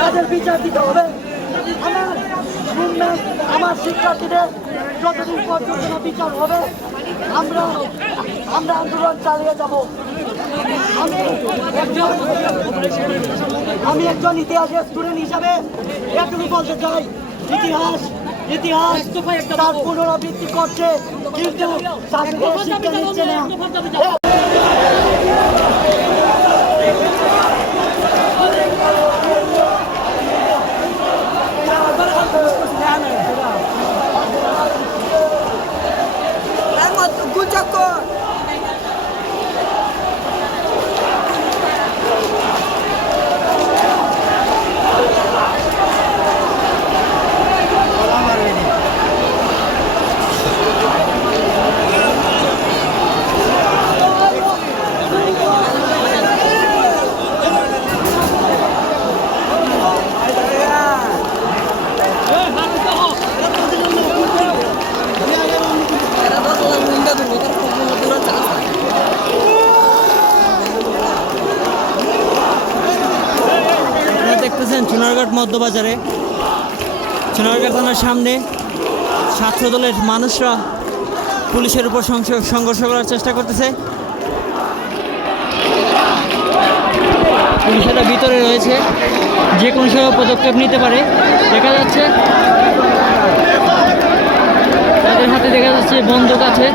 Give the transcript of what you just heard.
তাদের বিচার দিতে হবে। আমার আমার শিক্ষার্থীদের যতদিন পর্যন্ত বিচার হবে, আমরা আমরা আন্দোলন চালিয়ে যাব। আমি একজন আমি একজন ইতিহাসের স্টুডেন্ট হিসাবে এটুকু বলতে চাই, ইতিহাস ইতিহাস তার পুনরাবৃত্তি করছে, কিন্তু শিক্ষা নিচ্ছে না। দেখতেছেন সোনারঘাট মধ্যবাজারে। সোনারঘাট থানার সামনে ছাত্র দলের মানুষরা পুলিশের উপর সংঘর্ষ করার চেষ্টা করতেছে। পুলিশেরা ভিতরে রয়েছে। যে কোনো সময় পদক্ষেপ নিতে পারে। দেখা যাচ্ছে তাদের হাতে দেখা যাচ্ছে বন্দুক আছে।